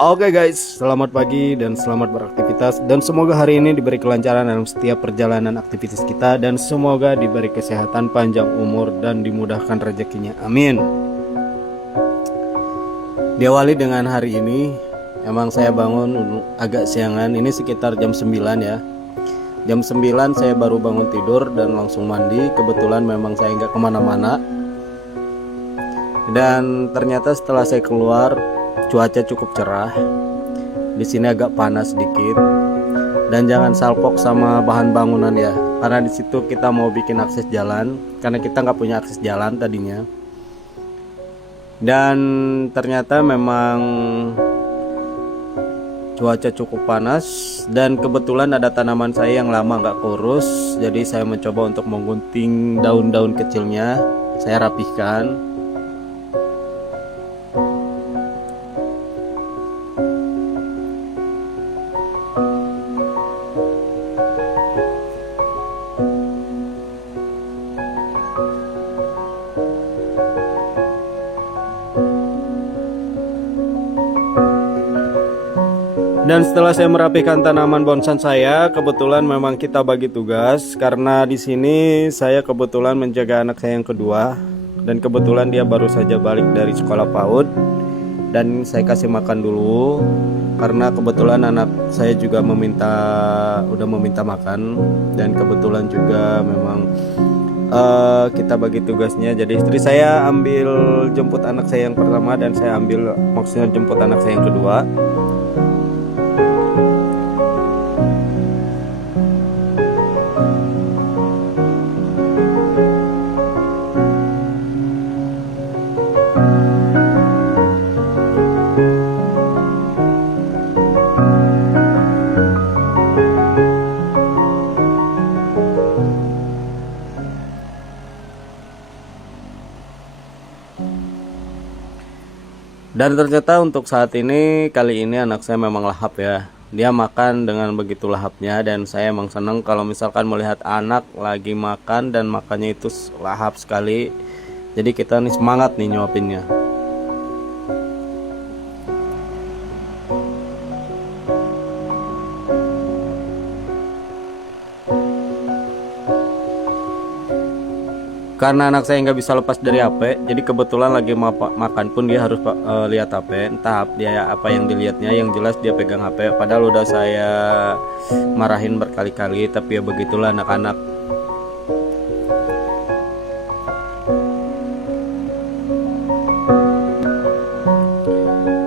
Oke guys, selamat pagi dan selamat beraktivitas. Dan semoga hari ini diberi kelancaran dalam setiap perjalanan aktivitas kita. Dan semoga diberi kesehatan, panjang umur, dan dimudahkan rezekinya. Amin. Diawali dengan hari ini, emang saya bangun agak siangan. Ini sekitar jam 9 ya. Jam 9 saya baru bangun tidur dan langsung mandi. Kebetulan memang saya nggak kemana-mana. Dan ternyata setelah saya keluar, cuaca cukup cerah. Di sini agak panas sedikit. Dan jangan salpok sama bahan bangunan ya, karena di situ kita mau bikin akses jalan, karena kita nggak punya akses jalan tadinya. Dan ternyata memang cuaca cukup panas. Dan kebetulan ada tanaman saya yang lama nggak kurus, jadi saya mencoba untuk menggunting daun-daun kecilnya. Saya rapihkan. Dan setelah saya merapikan tanaman bonsai saya, kebetulan memang kita bagi tugas, karena di sini saya kebetulan menjaga anak saya yang kedua, dan kebetulan dia baru saja balik dari sekolah PAUD, dan saya kasih makan dulu, karena kebetulan anak saya juga udah meminta makan, dan kebetulan juga memang kita bagi tugasnya. Jadi istri saya ambil jemput anak saya yang pertama, dan saya ambil maksudnya jemput anak saya yang kedua. Dan ternyata untuk saat ini, kali ini anak saya memang lahap ya. Dia makan dengan begitu lahapnya, dan saya emang seneng kalau misalkan melihat anak lagi makan dan makannya itu lahap sekali. Jadi kita nih semangat nih nyuapinnya. Karena anak saya nggak bisa lepas dari HP, jadi kebetulan lagi makan pun dia harus lihat HP. Entah dia apa yang dilihatnya, yang jelas dia pegang HP. Padahal udah saya marahin berkali-kali, tapi ya begitulah anak-anak.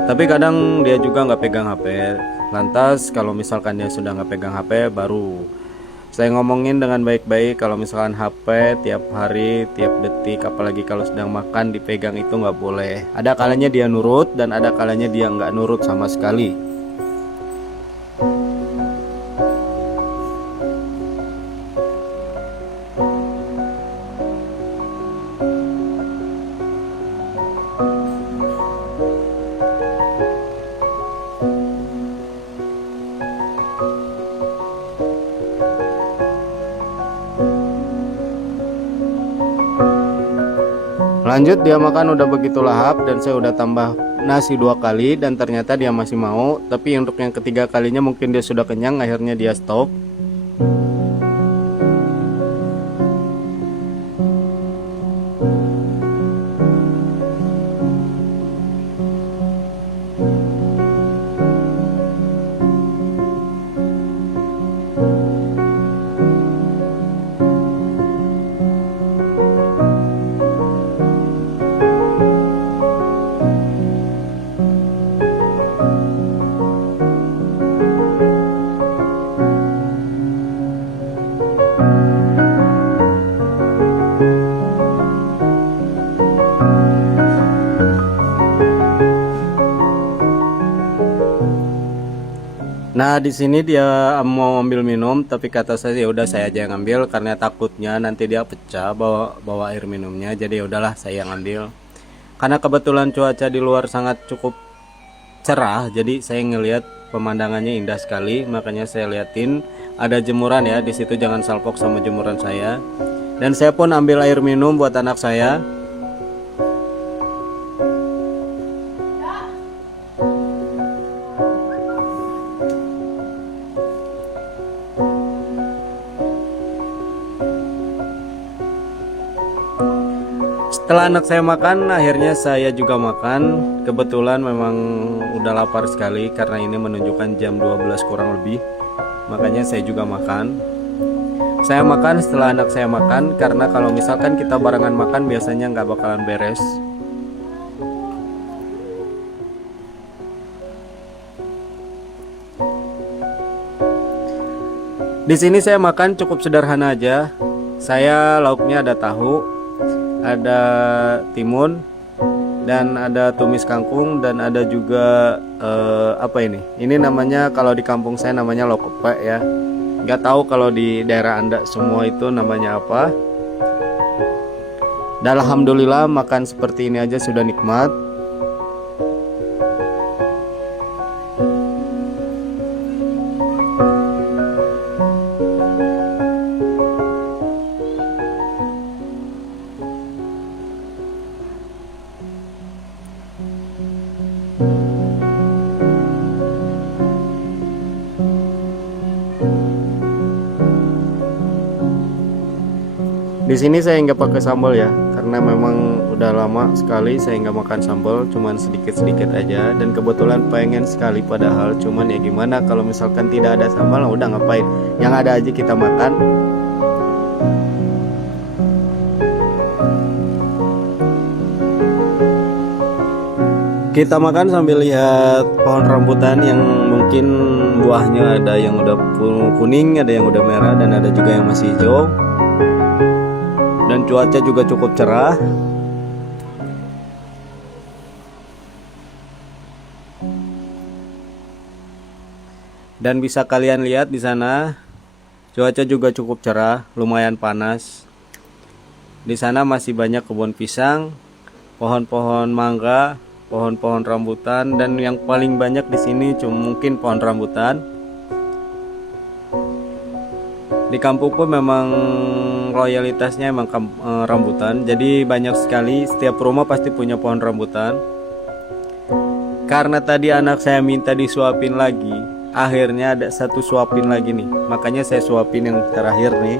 Tapi kadang dia juga nggak pegang HP. Lantas kalau misalkan dia sudah nggak pegang HP, baru saya ngomongin dengan baik-baik. Kalau misalkan HP tiap hari, tiap detik, apalagi kalau sedang makan dipegang, itu nggak boleh. Ada kalanya dia nurut, dan ada kalanya dia nggak nurut sama sekali. Lanjut, dia makan udah begitu lahap, dan saya udah tambah nasi 2 kali, dan ternyata dia masih mau. Tapi untuk yang ketiga kalinya mungkin dia sudah kenyang, akhirnya dia stop. Nah, di sini dia mau ambil minum, tapi kata saya ya udah saya aja yang ambil, karena takutnya nanti dia pecah bawa air minumnya. Jadi ya udahlah saya yang ambil. Karena kebetulan cuaca di luar sangat cukup cerah, jadi saya ngelihat pemandangannya indah sekali, makanya saya liatin ada jemuran ya di situ, jangan salpok sama jemuran saya. Dan saya pun ambil air minum buat anak saya. Setelah anak saya makan, akhirnya saya juga makan. Kebetulan memang udah lapar sekali karena ini menunjukkan jam 12 kurang lebih. Makanya saya juga makan. Saya makan setelah anak saya makan, karena kalau misalkan kita barengan makan biasanya nggak bakalan beres. Di sini saya makan cukup sederhana aja. Saya lauknya ada tahu, ada timun, dan ada tumis kangkung, dan ada juga apa ini? Ini namanya, kalau di kampung saya namanya lokope ya. Nggak tahu kalau di daerah Anda semua itu namanya apa. Dan alhamdulillah makan seperti ini aja sudah nikmat. Di sini saya nggak pakai sambal ya, karena memang udah lama sekali saya nggak makan sambal, cuman sedikit-sedikit aja. Dan kebetulan pengen sekali, padahal cuman ya gimana kalau misalkan tidak ada sambal, udah ngapain? Yang ada aja kita makan. Kita makan sambil lihat pohon rambutan yang mungkin buahnya ada yang udah kuning, ada yang udah merah, dan ada juga yang masih hijau. Dan cuaca juga cukup cerah. Dan bisa kalian lihat di sana, cuaca juga cukup cerah, lumayan panas. Di sana masih banyak kebun pisang, pohon-pohon mangga, pohon-pohon rambutan, dan yang paling banyak di sini cuma mungkin pohon rambutan. Di kampungku memang loyalitasnya emang rambutan, jadi banyak sekali, setiap rumah pasti punya pohon rambutan. Karena tadi anak saya minta disuapin lagi, akhirnya ada satu suapin lagi nih, makanya saya suapin yang terakhir nih.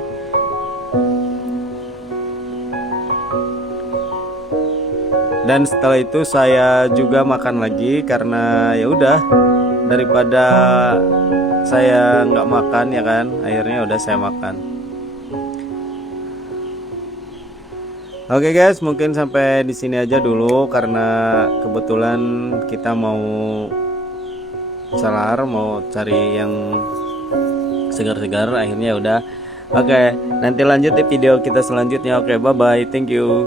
Dan setelah itu saya juga makan lagi, karena ya udah, daripada saya nggak makan ya kan, akhirnya udah saya makan. Oke guys, mungkin sampai di sini aja dulu, karena kebetulan kita mau salar, mau cari yang segar-segar, akhirnya udah. Oke, nanti lanjut di video kita selanjutnya. Oke, bye bye, thank you.